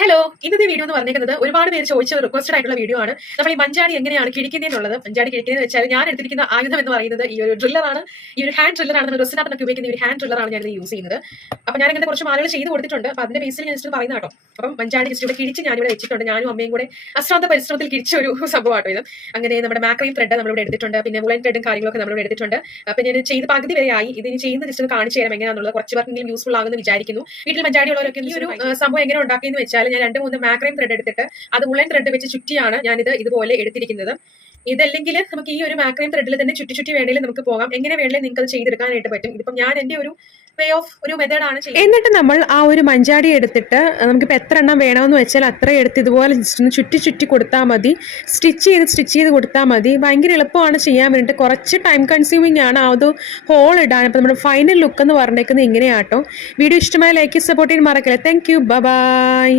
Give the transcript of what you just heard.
Hello, ഇന്നത്തെ video എന്ന് പറഞ്ഞിരിക്കുന്നത് ഒരുപാട് പേര് ചോദിച്ച റിക്വസ്റ്റഡ് ആയിട്ടുള്ള വീഡിയോ ആണ്. നമ്മൾ ഈ മഞ്ചാടി എങ്ങനെയാണ് കിഴിക്കുന്നതെന്നുള്ളത്. മഞ്ചാടി കിഴിക്കുന്നത് വെച്ചാൽ ഞാൻ എടുത്തിരിക്കുന്ന ആയുധം എന്ന് പറയുന്നത് ഈ ഒരു ഡ്രില്ലറാണ്. ഈ ഒരു ഹാൻഡ് ഡ്രില്ലറാണ്. നമ്മൾ ഡ്രസ്സിനകത്തൊക്കെ ഉപയോഗിക്കുന്ന ഈ ഒരു ഹാൻഡ് ഡ്രില്ലറാണ് ഞാൻ യൂസ് ചെയ്യുന്നത്. അപ്പോൾ ഞാൻ ഇങ്ങനെ കുറച്ച് മാലകൾ ചെയ്ത് കൊടുത്തിട്ടുണ്ട്. അപ്പോൾ അതിന്റെ ബേസിൽ ഞാൻ ജസ്റ്റ് പറയുന്ന കേട്ടോ. അപ്പം മഞ്ചാടി ജസ്റ്റ് ഇവിടെ കിഴിച്ച് ഞാനിവിടെ വെച്ചിട്ടുണ്ട്. ഞാനും അമ്മയും കൂടെ അശ്രാന്ത പരിശ്രമത്തിൽ കിഴിച്ച ഒരു സംഭവമാട്ടോ ഇത്. അങ്ങനെ നമ്മുടെ മാക്രീം ത്രെഡ് നമ്മളിവിടെ എടുത്തിട്ടുണ്ട്. പിന്നെ വുളൻ ത്രെഡും കാര്യങ്ങളൊക്കെ നമ്മളിവിടെ എടുത്തിട്ടുണ്ട്. അപ്പോൾ ഞാൻ ചെയ്ത് പകുതി വരെ ആയി. ഇത് ഇനി ചെയ്യുന്ന ജസ്റ്റ് ഒന്ന് കാണിച്ചു തരാം എങ്ങനെയാണെന്നുള്ളത്. കുറച്ച് പേർക്കെങ്കിലും യൂസ്ഫുൾ ആകുമെന്ന് വിചാരിക്കുന്നു. വീട്ടിൽ മഞ്ചാടി ഉള്ളവരൊക്കെ ഈ ഒരു സംഭവം എങ്ങനെ ഉണ്ടാക്കിയെന്ന് വെച്ചാൽ ഞാൻ 2-3 മാക്രീം ത്രെഡ് എടുത്തിട്ട് അത് ഉള്ളൻ ത്രെഡ് വെച്ച് ചുറ്റിയാണ് ഞാനിത് ഇതുപോലെ എടുത്തിരിക്കുന്നത്. ഇതല്ലെങ്കിൽ നമുക്ക് ഈ ഒരു മാക്രീം ത്രെഡിൽ തന്നെ ചുറ്റി വേണമെങ്കിലും നമുക്ക് പോകാം. എങ്ങനെ വേണമെങ്കിലും നിങ്ങൾക്ക് അത് ചെയ്തെടുക്കാനായിട്ട് പറ്റും. ഇതിപ്പം ഞാൻ എന്റെ ഒരു വേ ഓഫ് ഒരു മെത്തേഡാണ് ചെയ്യുന്നത്. എന്നിട്ട് നമ്മൾ ആ ഒരു മഞ്ചാടി എടുത്തിട്ട് നമുക്കിപ്പോൾ എത്ര എണ്ണം വേണമെന്ന് വെച്ചാൽ അത്രയും എടുത്ത് ഇതുപോലെ ജസ്റ്റ് ഒന്ന് ചുറ്റി കൊടുത്താൽ മതി. സ്റ്റിച്ച് ചെയ്ത് കൊടുത്താൽ മതി. ഭയങ്കര എളുപ്പമാണ് ചെയ്യാൻ വേണ്ടിയിട്ട്. കുറച്ച് ടൈം കൺസ്യൂമിംഗ് ആണ് അത് ഹോൾ ഇടാൻ. അപ്പോൾ നമ്മുടെ ഫൈനൽ ലുക്ക് എന്ന് പറഞ്ഞേക്കുന്നത് ഇങ്ങനെയാട്ടോ. വീഡിയോ ഇഷ്ടമായ ലൈക്ക് സപ്പോർട്ട് ചെയ്യാൻ മറക്കല്ലേ. Thank you, by.